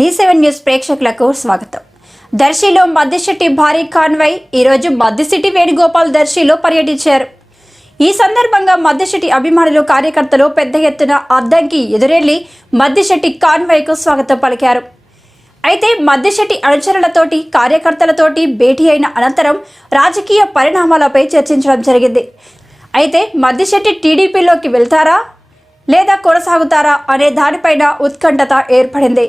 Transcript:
D seven news ప్రేక్షకులకు స్వాగతం. దర్శిలో మద్దిశెట్టి భారీ కాన్వై ఈరోజు మద్దిశెట్టి వేణుగోపాల్ దర్శిలో పర్యటించారు. ఈ సందర్భంగా మద్దిశెట్టి అభిమానులు కార్యకర్తలు పెద్ద ఎత్తున అద్దంకి ఎదురెళ్ళి మద్దిశెట్టి కాన్వైకు స్వాగతం పలికారు. అయితే మద్దిశెట్టి అనుచరులతోటి కార్యకర్తలతోటి భేటీ అయిన అనంతరం రాజకీయ పరిణామాలపై చర్చించడం జరిగింది. అయితే మద్దిశెట్టి టీడీపీలోకి వెళ్తారా లేదా కొనసాగుతారా అనే దానిపైన ఉత్కంఠత ఏర్పడింది.